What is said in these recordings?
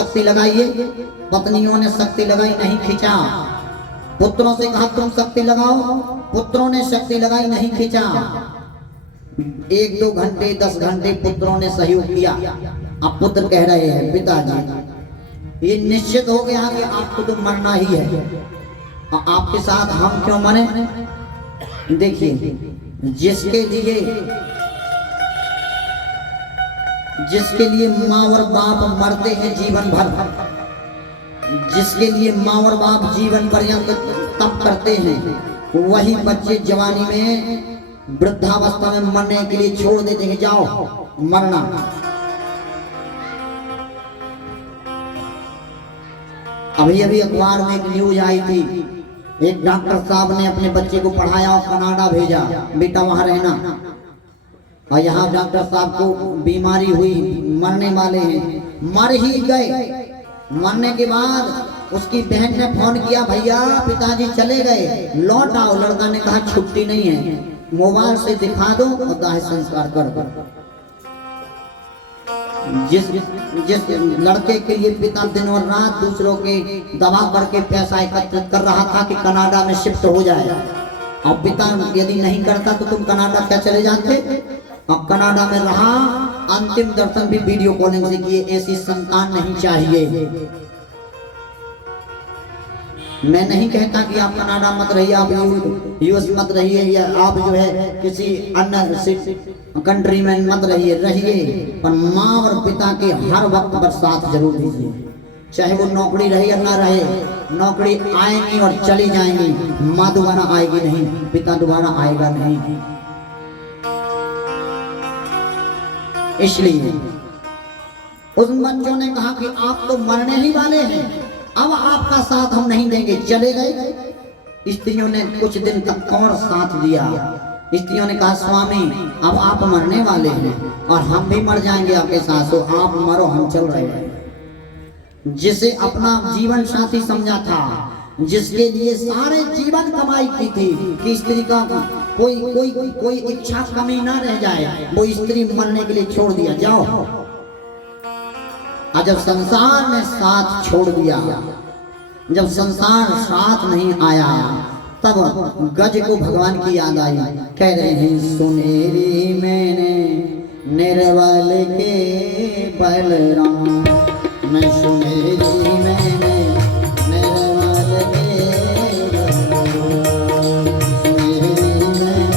शक्ति लगाइए। पत्नियों ने शक्ति लगाई, नहीं खींचा। पुत्रों से कहा तुम शक्ति लगाओ, पुत्रों ने शक्ति लगाई, नहीं खींचा। 1-2 घंटे 10 घंटे पुत्रों ने सहयोग किया। अब पुत्र कह रहे हैं पिताजी ये निश्चित हो गया कि आपको तो मरना ही है, आपके साथ हम क्यों मरे। देखिए जिसके लिए माँ और बाप मरते हैं जीवन भर, जिसके लिए माँ और बाप जीवन पर्यंत तप करते हैं, वही बच्चे जवानी में वृद्धावस्था में मरने के लिए छोड़ देते हैं, जाओ मरना। अभी अभी अखबार में एक न्यूज आई थी, एक डॉक्टर साहब ने अपने बच्चे को पढ़ाया और कनाडा भेजा, बेटा वहां रहना। और यहाँ डॉक्टर साहब को बीमारी हुई, मरने वाले हैं, मर ही गए। मरने के बाद उसकी बहन ने फोन किया, भैया पिताजी चले गए, लौट आओ। लड़का ने कहा छुट्टी नहीं है, मोबाइल से दिखा दो और दाह संस्कार कर दो। जिस लड़के के लिए पिता दिन और रात दूसरों के दबाव करके पैसा एकत्रित कर रहा था कि कनाडा में शिफ्ट हो जाए, और पिता यदि नहीं करता तो तुम कनाडा क्या चले जाते। और कनाडा में रहा, अंतिम दर्शन भी वीडियो कॉलिंग से किए। ऐसी संतान नहीं चाहिए। मैं नहीं कहता कि आप कनाडा मत रहिए, आप यूएस मत रहिए, या आप जो है किसी अन्य कंट्री में मत रहिए, पर माँ और पिता के हर वक्त पर साथ जरूर दीजिए। चाहे वो नौकरी रहे या ना रहे, नौकरी आएंगी और चली जाएंगी, माँ दोबारा आएगी नहीं, पिता दोबारा आएगा नहीं। इसलिए उस बच्चों ने कहा कि आप तो मरने ही वाले हैं, अब आपका साथ हम नहीं देंगे, चले गए। स्त्रियों ने कुछ दिन तक और साथ दिया। स्त्रियों ने कहा स्वामी अब आप मरने वाले हैं और हम भी मर जाएंगे आपके साथ, तो आप मरो, हम चल रहे हैं। जिसे अपना जीवन साथी समझा था, जिसके लिए सारे जीवन कमाई की थी कि स्त्री का कोई इच्छा कमी ना रह जाए, वो स्त्री मरने के लिए छोड़ दिया, जाओ। और जब संसार ने साथ छोड़ दिया, जब संसार साथ नहीं आया, तब गज को भगवान की याद आई। कह रहे हैं सुनेरी मैंने निर्बल के बलराम, मैं सुनेरी मैंने निर्बल के बलराम, सुनेरी मैंने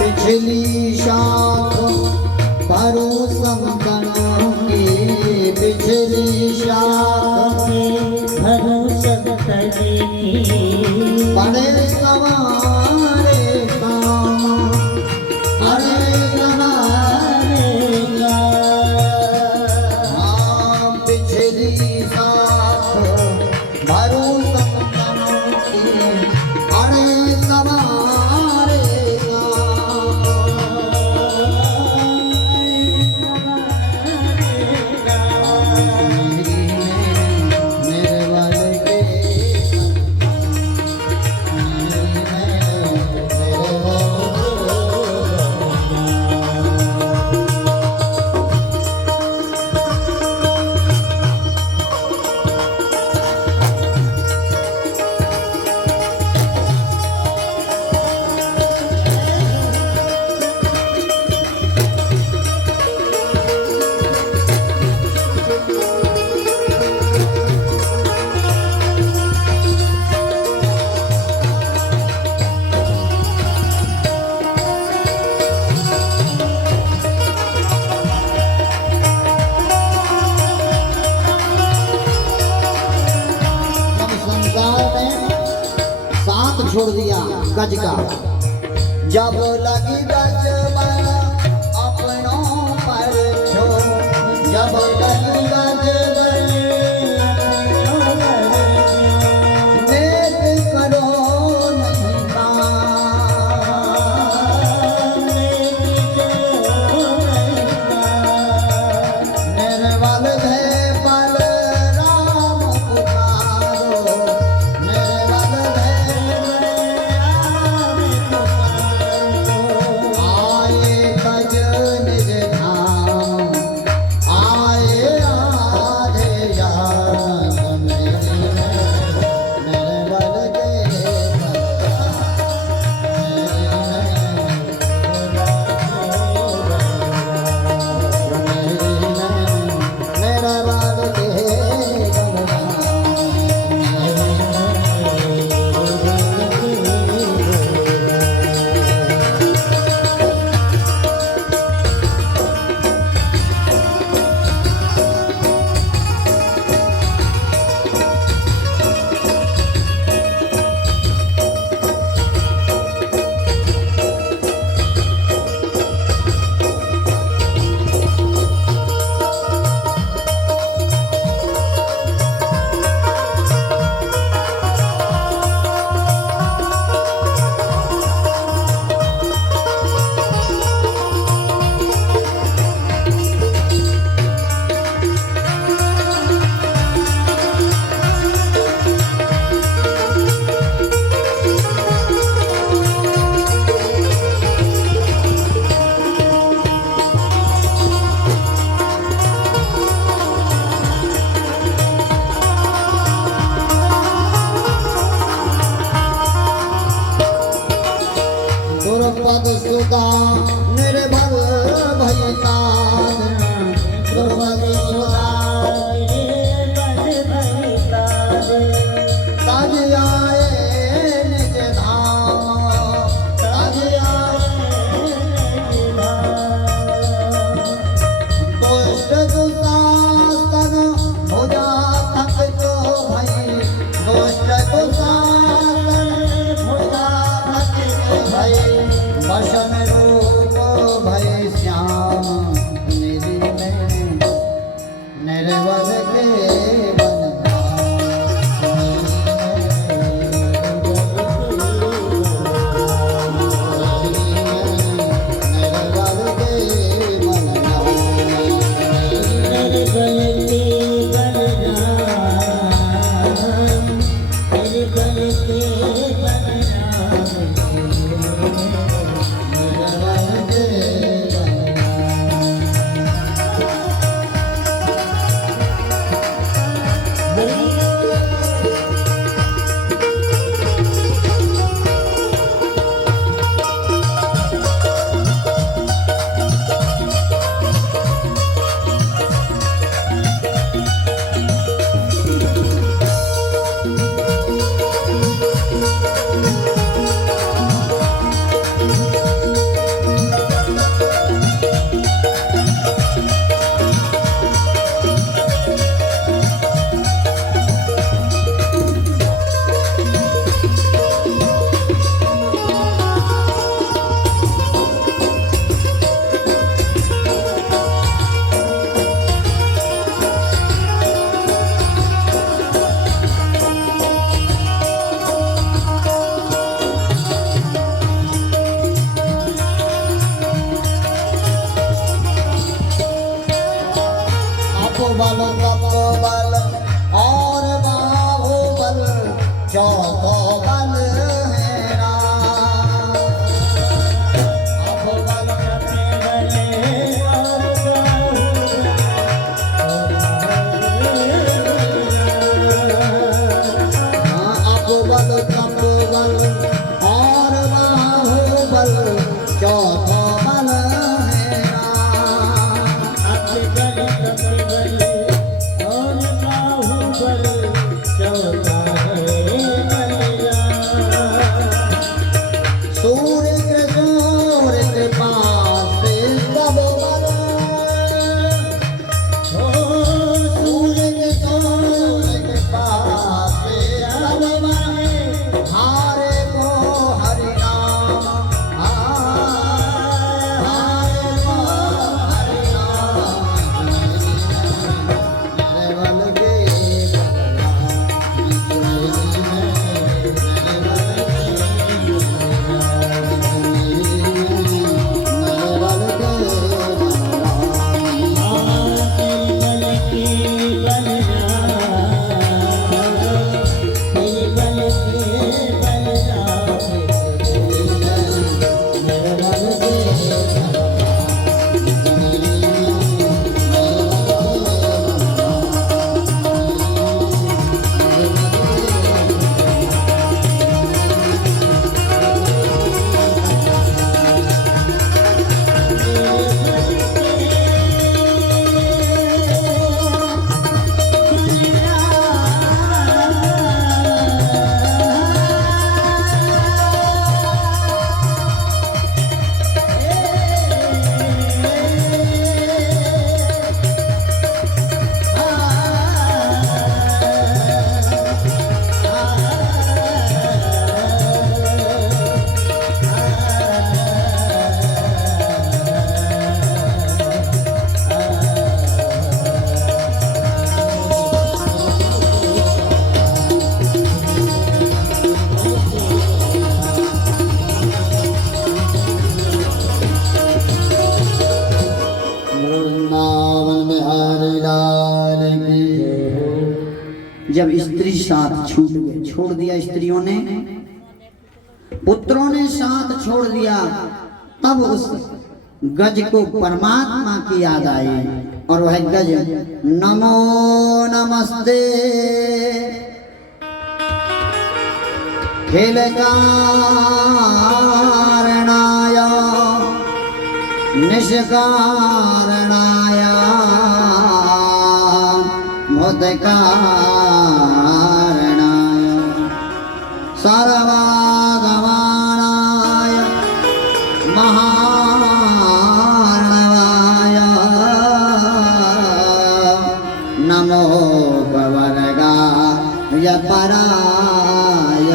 पिछली शाख भरोसा करो के, पिछली शाख भरोसा करेगी, बड़े सवारे काम अरे सवारे का। हाँ पिछली शाख भरोसा करो के, अरे सवारे छोड़ दिया गज का, जब लगी गज अपनों जब स्त्री साथ छूट गए, छोड़ दिया स्त्रियों ने, पुत्रों ने साथ छोड़ दिया, तब उस गज को परमात्मा की याद आई और वह गज नमो नमस्ते खेल कारणाय निष्कारणाय कारणाय सर्वागमनाय महार्णवाय नमो पवर्गाय परायणाय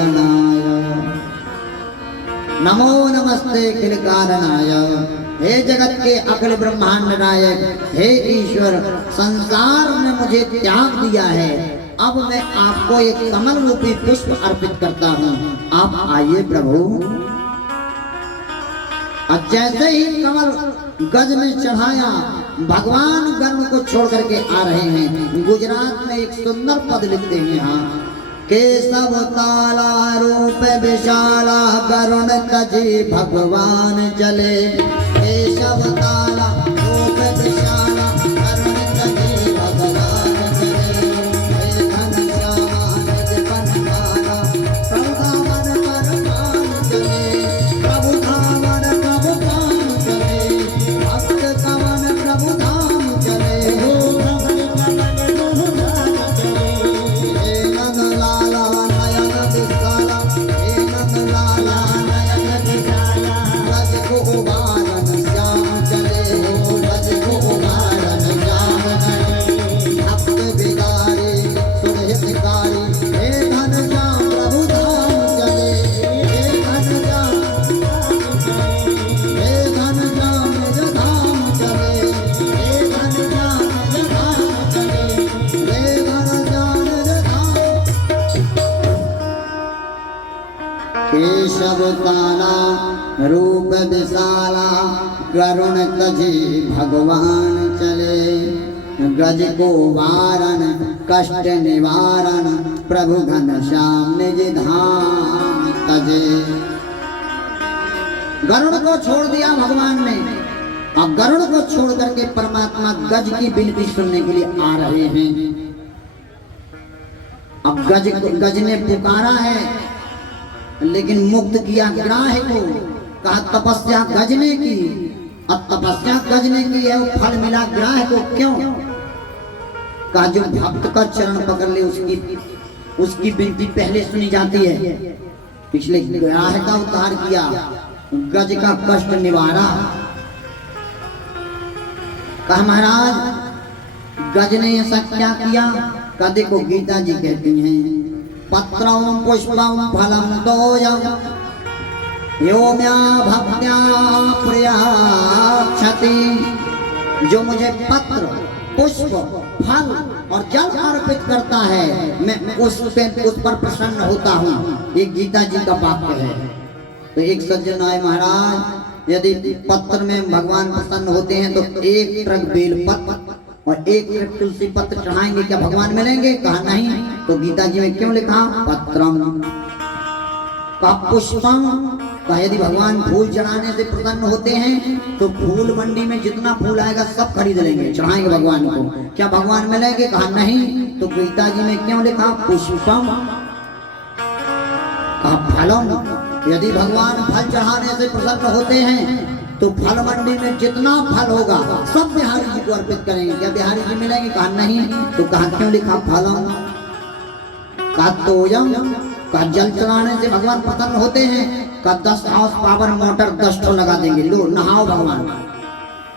नमो नमस्ते किल कारणाय। हे जगत के अखिल ब्रह्मांड नायक, हे ईश्वर, संसार ने मुझे त्याग दिया है, अब मैं आपको एक कमल रूपी पुष्प अर्पित करता हूँ, आप आइए प्रभु। और जैसे ही कमल गज में चढ़ाया, भगवान गर्भ को छोड़ करके आ रहे हैं। गुजरात में एक सुंदर पद लिखते हैं यहाँ, केशव काला रूप विशाला करुण तजी भगवान चले। केशव काला रूप विशाला करुण तजी भगवान चले। हे घनश्यामा निज बनवाला प्रभु धामन परमान चले। प्रभु धामन प्रभु धाम चले, भक्त कवन प्रभु धाम चले। केशव काला रूप विशाला करुण तजी भगवान चले। गज को वारण कष्ट निवारण प्रभु घनश्याम निज धाम तजे। गरुड़ को छोड़ दिया भगवान ने, अब गरुड़ को छोड़ करके परमात्मा गज की विनती सुनने के लिए आ रहे हैं। अब गज ने पुकारा है, लेकिन मुक्त किया ग्राह को, कहा तपस्या गज ने की। अब तपस्या गज ने की है, वो फल मिला ग्राह को क्यों? कहा जो भक्त का चरण पकड़ ले उसकी विनती पहले सुनी जाती है। पिछले ग्राह का उद्धार किया, गज का कष्ट निवारा। कहा महाराज गज ने ऐसा क्या किया? कहा देखो गीता जी कहती हैं, पत्रं पुष्पं फलं तोयं यो म्या भक्त्या प्रयाक्षति। जो मुझे पत्र पुष्प फल और जल अर्पित करता है, मैं उस पर प्रसन्न होता हूँ। ये गीता जी का वाक्य है। तो एक सज्जन आए, महाराज यदि पत्र में भगवान प्रसन्न होते हैं तो एक ट्रक बेल पत्र और एक तुलसी पत्र चढ़ाएंगे, क्या भगवान मिलेंगे? कहा नहीं। तो गीता जी में क्यों लिखा पत्रम? का पुष्पम? कहा यदि भगवान फूल चढ़ाने से प्रसन्न होते हैं तो फूल मंडी में जितना फूल आएगा सब खरीद लेंगे, चढ़ाएंगे भगवान को, क्या भगवान मिलेंगे? कहा नहीं। तो गीता जी में क्यों लिखा पुष्पम? कहा फलम? यदि भगवान फल चढ़ाने से प्रसन्न होते हैं तो फल मंडी में जितना फल होगा सब बिहारी जी को अर्पित करेंगे, क्या बिहारी जी मिलेंगे? कहा नहीं। तो कहा क्यों लिखा फलम? कहा तोयम? कहा जल चढ़ाने से भगवान प्रसन्न होते हैं, कहा 10 हाउस पावर मोटर 10 ठो लगा देंगे, लो नहाओ भगवान,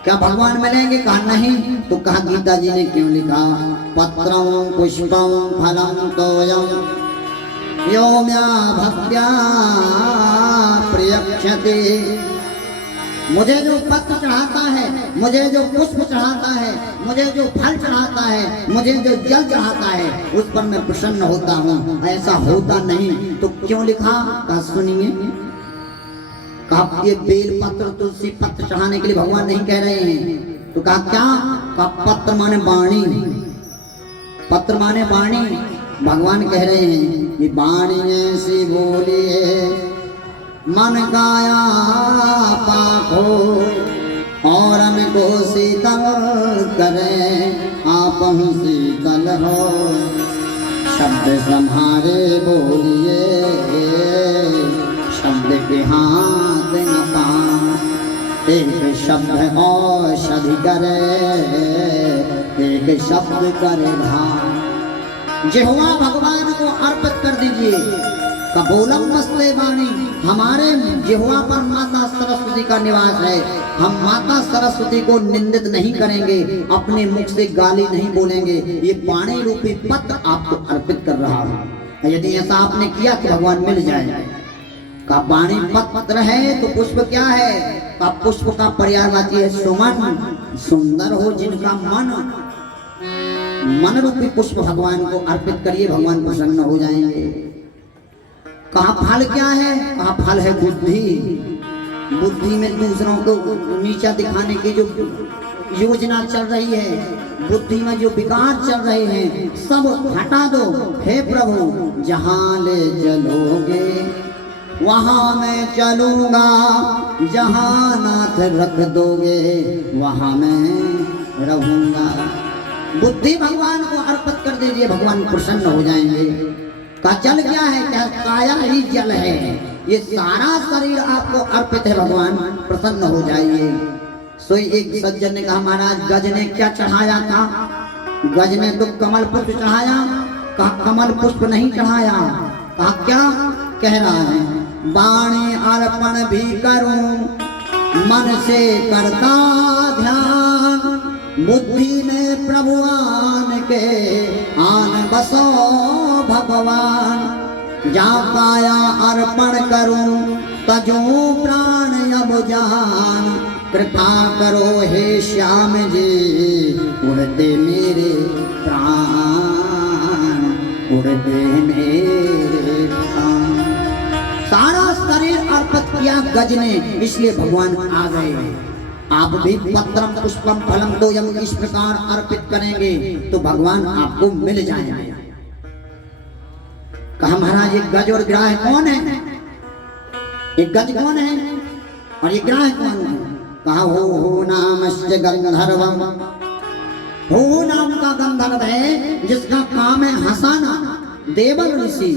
क्या भगवान मिलेंगे? कहा नहीं। तो कहा गीता जी ने क्यों लिखा पत्रं पुष्पं फलं तोयं यो म्या भक्त्या प्रयक्षते। मुझे जो पत्र चढ़ाता है, मुझे जो पुष्प चढ़ाता है, मुझे जो फल चढ़ाता है, मुझे जो जल चढ़ाता है, उस पर मैं प्रसन्न होता हूँ। ऐसा होता नहीं। तो क्यों लिखा? कहा सुनिए। कहा ये बेल पत्र तुलसी पत्र चढ़ाने के लिए भगवान नहीं कह रहे हैं। तो कहा क्या? कहा पत्र माने वाणी, पत्र माने वाणी। भगवान कह रहे हैं ये वाणी ऐसी बोलिए मन काया पाखो और को शीतल करे, आप शीतल हो। शब्द संहारे बोलिए शब्द के हाथ न पाओ। एक शब्द औषधि करे, एक शब्द करे धाम। जिह्वा भगवान को अर्पित कर दीजिए। कपोलम मस्ते वाणी, हमारे जिह्वा पर माता सरस्वती का निवास है। हम माता सरस्वती को निंदित नहीं करेंगे, अपने मुख से गाली नहीं बोलेंगे। ये पाणी रूपी पत्र आपको अर्पित कर रहा हूं। यदि ऐसा आपने किया तो भगवान मिल जाए। का पाणी पत्र है तो पुष्प क्या है? का पुष्प का पर्यायवाची है सुमन। सुंदर हो जिनका मन, मन रूपी पुष्प भगवान को अर्पित करिए, भगवान प्रसन्न हो जाएंगे। कहा फल क्या है? कहा फल है बुद्धि। बुद्धि में दूसरों को नीचा दिखाने की जो योजना चल रही है, बुद्धि में जो विकार चल रहे हैं, सब हटा दो। हे प्रभु, जहां ले चलोगे वहां मैं चलूंगा, जहां नाथ रख दोगे वहां मैं रहूंगा। बुद्धि भगवान को अर्पित कर दीजिए, भगवान प्रसन्न हो जाएंगे। का जल क्या है? क्या काया ही जल है। ये सारा शरीर आपको अर्पित है, भगवान प्रसन्न हो जाइए। सो एक सज्जन ने कहा, महाराज गज ने क्या चढ़ाया था? गज ने तो कमल पुष्प चढ़ाया। कहा कमल पुष्प नहीं चढ़ाया। कहा क्या? कह रहा है वाणी अर्पण भी करूं, मन से करता ध्यान, बुद्धि में प्रभुआन के आन बसो भगवान। जा काया अर्पण करूं, तजो प्राण अब जान, कृपा करो हे श्याम जी, उड़ते मेरे प्राण, उड़ते मेरे प्राण। सारा शरीर अर्पित किया गज ने, इसलिए भगवान आ गए। आप भी पत्रम पुष्पम फलम तोयम इस प्रकार अर्पित करेंगे तो भगवान आपको मिल जाएंगे। कहा महाराज ये गज और ग्राह कौन है? एक गज कौन है और ये ग्राह कौन है? कहा हो नामस्य गंधर्वम, हो नाम का गंधर्व है जिसका काम है हंसाना। देवल ऋषि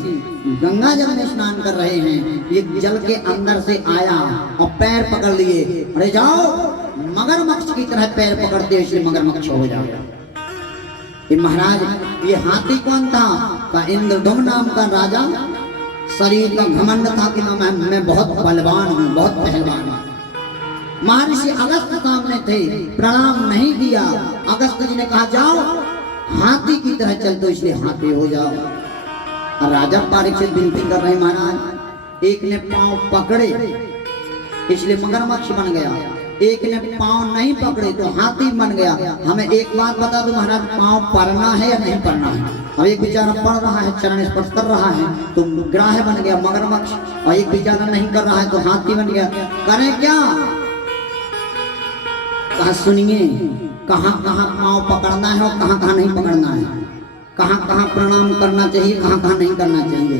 गंगा जल में स्नान कर रहे हैं, ये जल के अंदर से आया और पैर पकड़ लिए। अरे जाओ, मगरमच्छ की तरह पैर पकड़ते इसलिए मगरमच्छ हो जाओ। ये महाराज ये हाथी कौन था? का इंद्रधुम्न नाम का राजा। शरीर का घमंड था कि मैं बहुत बलवान हूँ, बहुत पहलवान हूँ। महर्षि अगस्त्य सामने थे, प्रणाम नहीं किया। अगस्त्य जी ने कहा जाओ हाथी की तरह चल, तो इसलिए हाथी हो जाओ। राजा परीक्षित विनती कर रहे महाराज, एक ने पांव पकड़े इसलिए मगरमच्छ बन गया, एक ने पांव नहीं पकड़े तो हाथी बन गया। हमें एक बात बता दो महाराज, पांव पड़ना है या नहीं पड़ना है? और एक बेचारा पढ़ रहा है, चरण स्पर्श कर रहा है तो ग्राह बन गया मगरमच्छ, और एक बेचारा नहीं कर रहा है तो हाथी बन गया। करें क्या? कहा सुनिए, कहाँ कहाँ पांव पकड़ना है और कहाँ कहाँ नहीं पकड़ना है, कहाँ कहाँ प्रणाम करना चाहिए, कहाँ कहाँ नहीं करना चाहिए।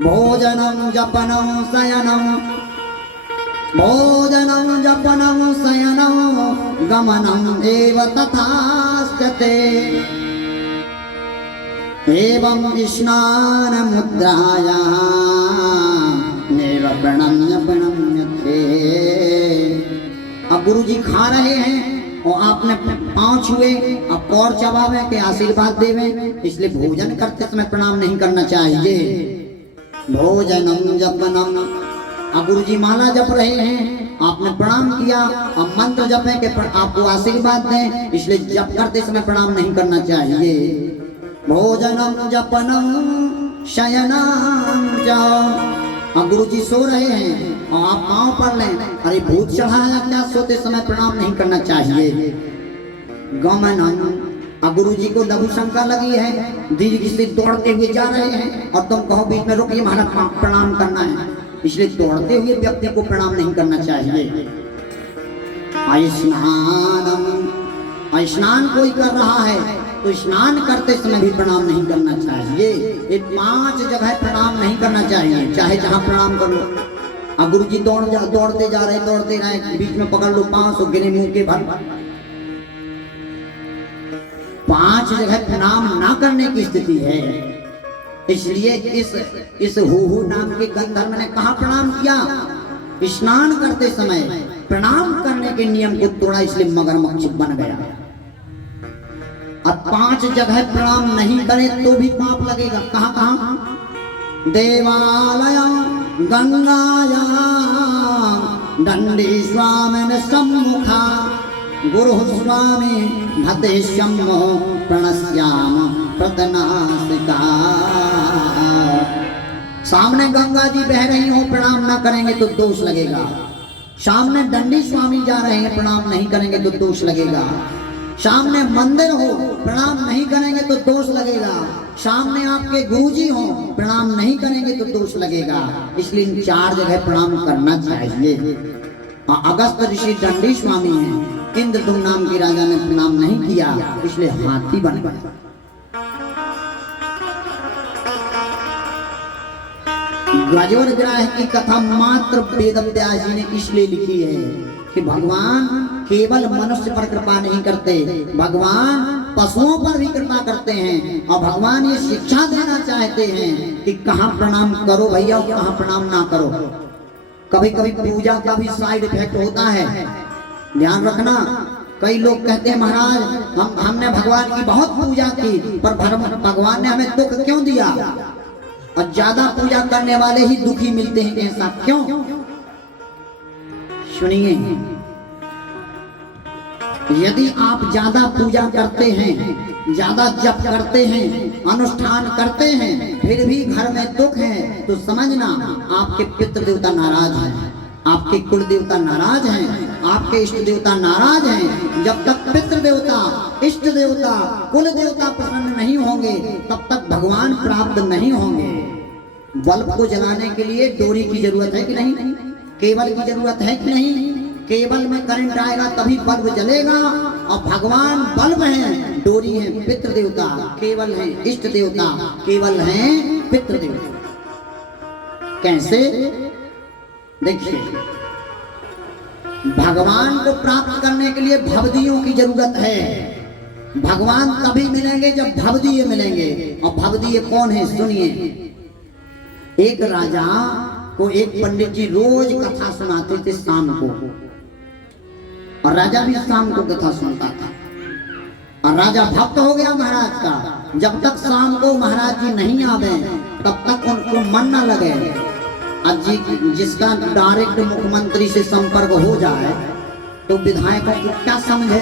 भोजनम जपनम शयनम, भोजनम जपनम शयनम, गमनम एव तथास्ते, एवं स्नान मुद्राया नेव प्रणम्य प्रणम्यते। अब गुरु जी खा रहे हैं और आपने पांव छुए, आप और चबावे के आशीर्वाद देवे, इसलिए भोजन करते समय प्रणाम नहीं करना चाहिए। भोजनम जपनम, अब गुरु जी माला जप रहे हैं, आपने प्रणाम किया, अब मंत्र जपे के आपको आशीर्वाद दें, इसलिए जप करते समय प्रणाम नहीं करना चाहिए। भोजनम जपनम शयनम जाओ, अब गुरु जी सो रहे हैं और आप पांव पड़ लें, अरे भूत चढ़ाया क्या, सोते समय प्रणाम नहीं करना चाहिए। गमनम, अब गुरु जी को लघु शंका लगी है, दीर्घ से दौड़ते हुए जा रहे हैं और तुम कहो बीच में रुकिए महाराज प्रणाम करना है, इसलिए दौड़ते हुए व्यक्ति को प्रणाम नहीं करना चाहिए। स्नानम, स्नान कोई कर रहा है तो स्नान करते समय भी प्रणाम नहीं करना चाहिए। ये 5 जगह प्रणाम नहीं करना चाहिए, चाहे जहां प्रणाम कर लो। अब गुरु जी दौड़ते जा रहे, दौड़ते रहे, बीच में पकड़ लो पांव सौ गिने मुंह के भर। 5 जगह प्रणाम ना करने की स्थिति है, इसलिए इस हु नाम के गंधर्व ने कहा प्रणाम किया, स्नान करते समय प्रणाम करने के नियम को तोड़ा, इसलिए मगरमच्छ बन गया। और 5 जगह प्रणाम नहीं करें तो भी पाप लगेगा। कहाँ कहाँ? देवालय गंगाया दंडी स्वामिन सम्मुखा गुरु स्वामी भतेश्यम प्रणश्याम प्रतनासिका। सामने गंगा जी बह रही हो, प्रणाम ना करेंगे तो दोष लगेगा। सामने दंडी स्वामी जा रहे हैं, प्रणाम नहीं करेंगे तो दोष लगेगा। सामने मंदिर हो, प्रणाम नहीं करेंगे तो दोष लगेगा। सामने आपके गुरुजी हो, प्रणाम नहीं करेंगे तो दोष लगेगा। इसलिए इन 4 जगह प्रणाम करना चाहिए। अगस्त ऋषि दंडी स्वामी हैं, इंद्रदुम नाम के राजा ने प्रणाम नहीं किया, इसलिए हाथी बन गए। गजोर ग्राह की कथा मात्र वेद व्यास जी ने इसलिए लिखी है कि भगवान केवल मनुष्य पर कृपा नहीं करते, भगवान पशुओं पर भी कृपा करते हैं। और भगवान ये शिक्षा देना चाहते हैं कि कहाँ प्रणाम करो भैया, कहाँ प्रणाम ना करो। कभी कभी पूजा का भी साइड इफेक्ट होता है, ध्यान रखना। कई लोग कहते हैं महाराज हमने भगवान की बहुत पूजा की, पर भगवान ने हमें दुख क्यों दिया? और ज्यादा पूजा करने वाले ही दुखी मिलते हैं, ऐसा क्यों? सुनिए, यदि आप ज्यादा पूजा करते हैं, ज्यादा जप करते हैं, अनुष्ठान करते हैं, फिर भी घर में दुख है, तो समझना आपके पितृ देवता नाराज हैं, आपके कुल देवता नाराज हैं, आपके इष्ट देवता नाराज हैं। जब तक पितृ देवता, इष्ट देवता, कुल देवता प्रसन्न नहीं होंगे, तब तक भगवान प्राप्त नहीं होंगे। बल्ब को जलाने के लिए डोरी की जरूरत है कि नहीं? केबल की जरूरत है कि नहीं? केबल में करंट आएगा तभी बल्ब जलेगा। और भगवान बल्ब हैं, डोरी है पितृ देवता, केवल है इष्ट देवता, केवल है पितृ देवता। कैसे? देखिए, भगवान को प्राप्त करने के लिए भवदियों की जरूरत है। भगवान तभी मिलेंगे जब भवदीय मिलेंगे। और भवदीय कौन है? सुनिए, एक राजा को एक पंडित जी रोज कथा सुनाते थे शाम को, और राजा भी शाम को कथा सुनता था। और राजा भक्त हो गया महाराज का। जब तक शाम को महाराज जी नहीं आवे तब तक उनको मन न लगे। जिसका डायरेक्ट मुख्यमंत्री से संपर्क हो जाए तो विधायकों को क्या समझे?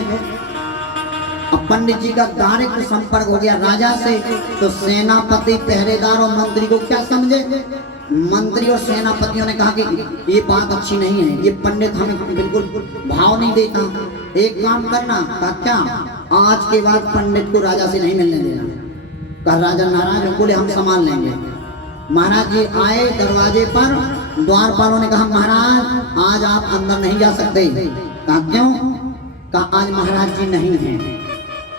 अब पंडित जी का डायरेक्ट संपर्क हो गया राजा से, तो सेनापति, पहरेदार और मंत्री को क्या समझे? मंत्री और सेनापतियों ने कहा कि ये बात अच्छी नहीं है, ये पंडित हमें बिल्कुल भाव नहीं देता। एक काम करना। कहा क्या? आज के बाद पंडित को राजा से नहीं मिलने देना। कहा राजा नाराज हो, बोले हम संभाल लेंगे। महाराज जी आए दरवाजे पर, द्वारपालों ने कहा महाराज आज आप अंदर नहीं जा सकते। कहा क्यों? कहा आज महाराज जी नहीं हैं,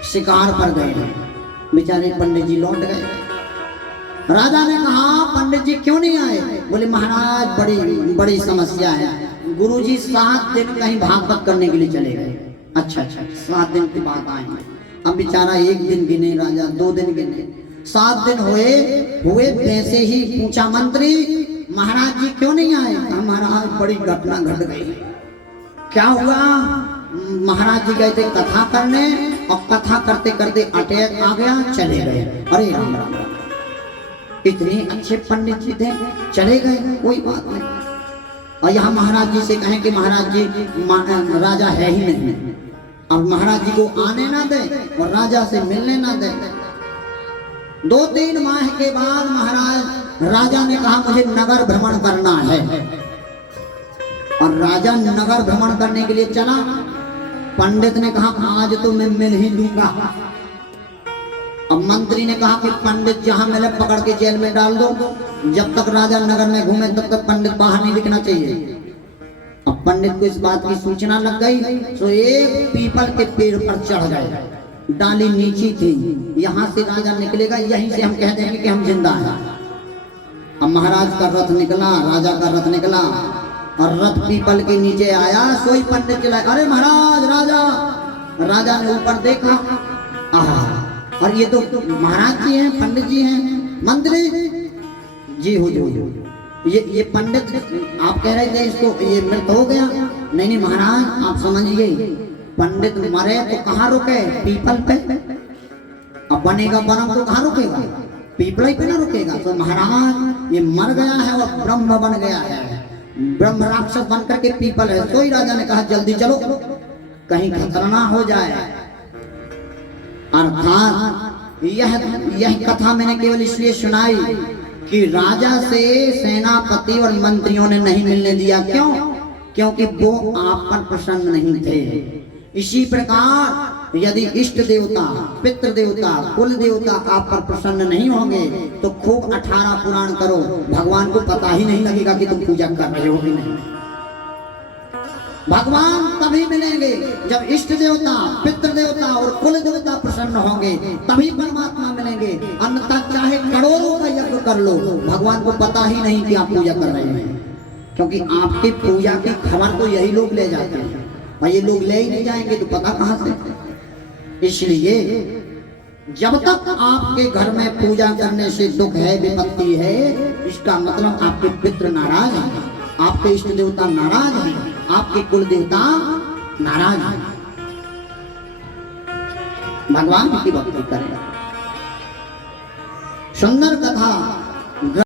शिकार पर गए हैं। बेचारे पंडित जी लौट गए। राजा ने कहा पंडित जी क्यों नहीं आए? बोले महाराज बड़ी बड़ी समस्या है, गुरुजी 7 दिन कहीं भागवत करने के लिए चले गए। अच्छा 7 दिन के बाद आएंगे। अब बेचारा 1 दिन गिने राजा, 2 दिन गिने, 7 दिन हुए वैसे ही पूछा मंत्री महाराज जी क्यों नहीं आए? महाराज बड़ी घटना घट गई। क्या हुआ? महाराज जी गए थे कथा करने, और कथा करते करते अटैक आ गया, चले गए। अरे राम राम राम, इतने अच्छे पंडित जी थे, चले गए, कोई बात नहीं। और यहाँ महाराज जी से कहें कि महाराज जी राजा है ही नहीं, अब महाराज जी को आने ना दे और राजा से मिलने ना दे। 2-3 माह के बाद महाराज राजा ने कहा मुझे नगर भ्रमण करना है, और राजा नगर भ्रमण करने के लिए चला। पंडित ने कहा आज तो मैं मिल ही लूंगा। अब मंत्री ने कहा कि पंडित जहां मिले पकड़ के जेल में डाल दो, जब तक राजा नगर में घूमे तब तक पंडित बाहर नहीं दिखना चाहिए। अब पंडित को इस बात की सूचना लग गई, तो एक पीपल के पेड़ पर चढ़ गए, डाली नीची थी, यहाँ से राजा निकलेगा, यहीं से हम कह देंगे कि हम जिंदा हैं। अब महाराज का रथ निकला, राजा का रथ निकला, और रथ पीपल के नीचे आया। सोई पंडित चला, अरे महाराज राजा। राजा ने ऊपर देखा, और ये तो महाराज जी हैं, पंडित जी हैं। मंत्री जी हो जो ये पंडित आप कह रहे थे इसको ये मृत हो गया। नहीं महाराज आप समझिए, पंडित मरे तो कहाँ रुके? पीपल पे। अब बनेगा बनम तो कहाँ रुकेगा, पीपड़ा पे ना रुकेगा। तो महाराज ये मर गया है और ब्रह्म बन गया है, ब्रह्म राक्षस बन करके पीपल है। तो ही राजा ने कहा जल्दी चलो कहीं खतरा ना हो जाए। अर्थात यह कथा मैंने केवल इसलिए सुनाई कि राजा से सेनापति और मंत्रियों ने नहीं मिलने दिया। क्यों? क्योंकि वो आप पर प्रसन्न नहीं थे। इसी प्रकार यदि इष्ट देवता, पितृ देवता, कुल देवता आप पर प्रसन्न नहीं होंगे तो खूब 18 पुराण करो, भगवान को पता ही नहीं लगेगा कि तुम पूजा कर रहे हो कि नहीं। भगवान तभी मिलेंगे जब इष्ट देवता, पितृ देवता और कुल देवता प्रसन्न होंगे, तभी परमात्मा मिलेंगे। अन्यथा चाहे करोड़ों का यज्ञ कर लो, भगवान को पता ही नहीं कि आप पूजा कर रहे हैं, क्योंकि आपकी पूजा की खबर तो यही लोग ले जाते हैं और ये लोग ले ही नहीं जाएंगे तो पता कहां से। इसलिए जब तक आपके घर में पूजा करने से दुख है, विपत्ति है, इसका मतलब आपके पितृ नाराज हैं, आपके इष्ट देवता नाराज हैं, आपके कुल देवता नाराज हैं। भगवान की भक्ति करें। सुंदर कथा।